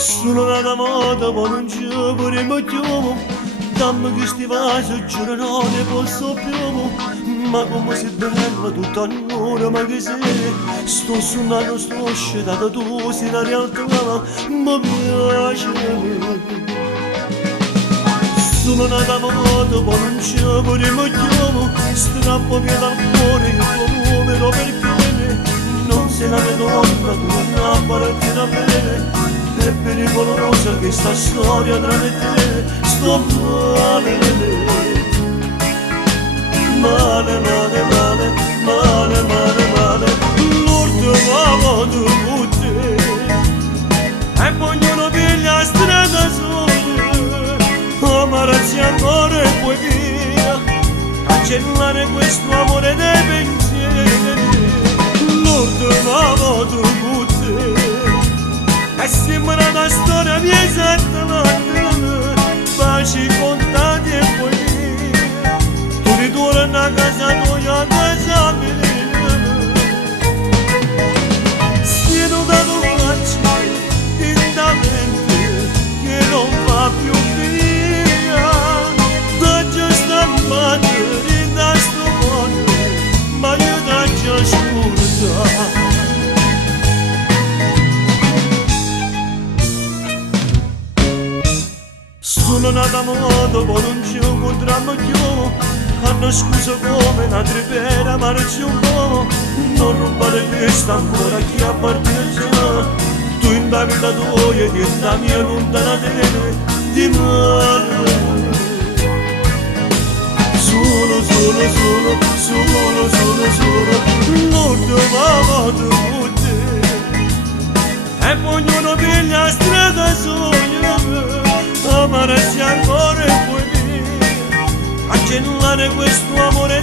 Sono nata moda, ma non ci vorremmo più. Dammi che sti vasi, giuro non ne posso più. Ma come sei bella tutta nuova, ma che sei? Sto suonando, sto scendendo, tu sei la realtà, mi piace. Sono nata moda, ma non ci vorremmo più. Strappo via dal cuore il tuo numero perché non sei la mia donna, tu non appartieni a me. È pericolosa questa storia tra me e te. Sto male, male, male, male, male, male, male. L'ultima volta con te e poi ognuno piglia la strada sola. Amarsi ancora e poi via, cancellare questo amore dei pensieri. L'ultima volta con te e sembra una storia mia esattamente, baci contati e poi via, tu ritorni a casa tua, a casa mia. Si è dato faccia lentamente che non va più via, da già stampare da sto cuore, ma io da già scurta. Sono nata moda, ma non ci incontriamo più. Hanno scusa come una tripera, ma non c'è un po'. Non rubare questa ancora chi appartiene già. Tu in la vita tua e la mia lontana te di male. Solo, solo, solo, solo, solo, solo. L'ultima volta con te e poi ognuno piglia la strada sola. Amarsi ancora e poi via, cancellare questo amore